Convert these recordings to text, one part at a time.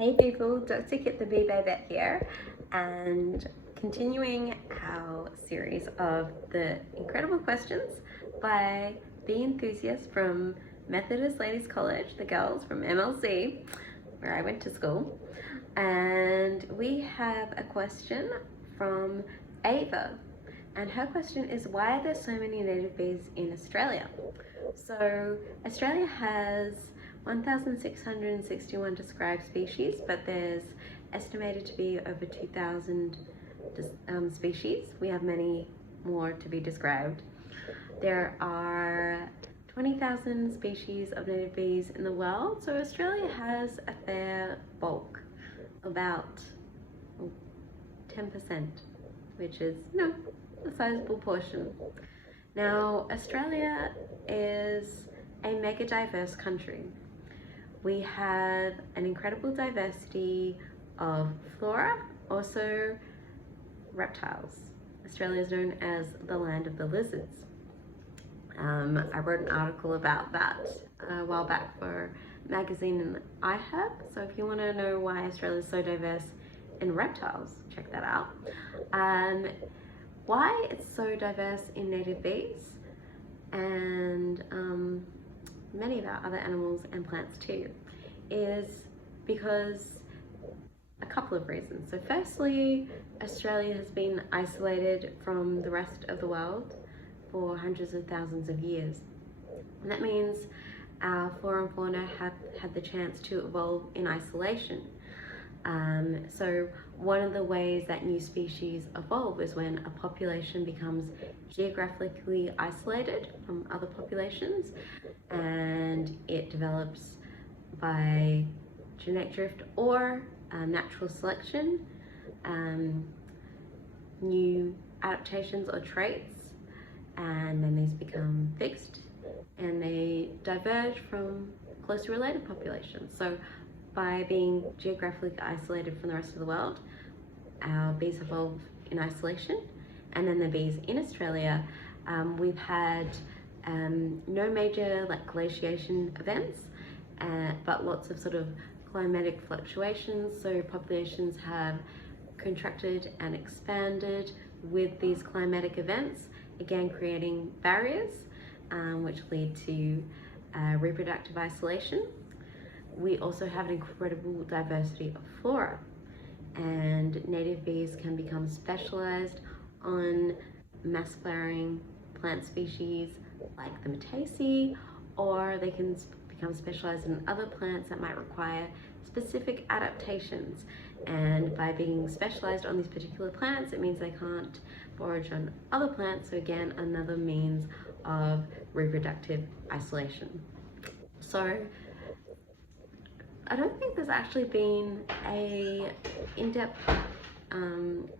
Hey people, Dr. Kit the Bee Babette here, and continuing our series of the incredible questions by bee enthusiasts from Methodist Ladies College, the girls from MLC, where I went to school. And we have a question from Ava, and her question is, why are there so many native bees in Australia? So Australia has 1,661 described species, but there's estimated to be over 2,000 species. We have many more to be described. There are 20,000 species of native bees in the world, so Australia has a fair bulk, about 10%, which is, a sizable portion. Now, Australia is a mega diverse country. We have an incredible diversity of flora, also reptiles. Australia is known as the land of the lizards. I wrote an article about that a while back for a magazine in iHerb, so if you want to know why Australia is so diverse in reptiles, check that out. Why it's so diverse in native bees and many of our other animals and plants too is because a couple of reasons. So firstly, Australia has been isolated from the rest of the world for hundreds of thousands of years. And that means our flora and fauna have had the chance to evolve in isolation. So one of the ways that new species evolve is when a population becomes geographically isolated from other populations, and it develops by genetic drift or natural selection, new adaptations or traits, and then these become fixed and they diverge from closely related populations. So by being geographically isolated from the rest of the world, our bees evolve in isolation, and then the bees in Australia, we've had no major glaciation events, but lots of sort of climatic fluctuations. So populations have contracted and expanded with these climatic events, again creating barriers which lead to reproductive isolation. We also have an incredible diversity of flora, and native bees can become specialized on mass flowering plant species like the Metaceae, or they can become specialized in other plants that might require specific adaptations. And by being specialized on these particular plants, it means they can't forage on other plants, so again, another means of reproductive isolation. So I don't think there's actually been a in-depth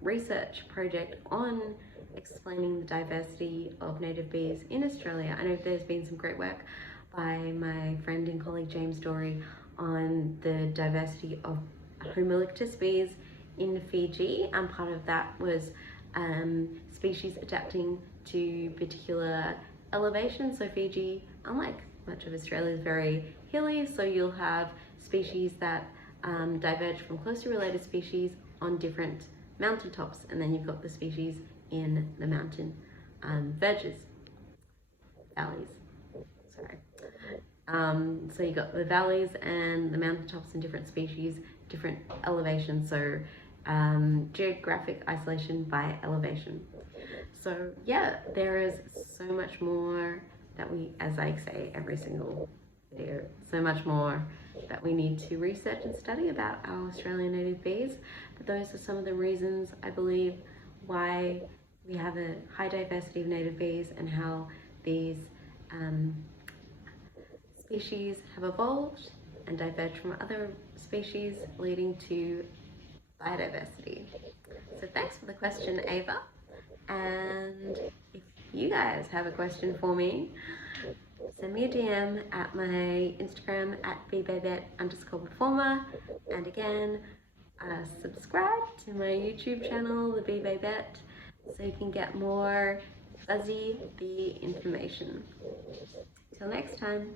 research project on explaining the diversity of native bees in Australia. I know there's been some great work by my friend and colleague James Dory on the diversity of homolictus bees in Fiji, and part of that was species adapting to particular elevations. So Fiji, unlike much of Australia, is very hilly, so you'll have species that diverge from closely related species on different mountaintops, and then you've got the species in the mountain valleys. So you got the valleys and the mountaintops and different species, different elevations, so geographic isolation by elevation. So yeah, there is so much more that we, as I say every single video, so much more that we need to research and study about our Australian native bees. But those are some of the reasons I believe why we have a high diversity of native bees and how these species have evolved and diverged from other species, leading to biodiversity. So thanks for the question, Ava. And if you guys have a question for me, send me a DM at my Instagram at beebabette_performer. And again, subscribe to my YouTube channel, the Bee Babette, so you can get more fuzzy bee information. Till next time.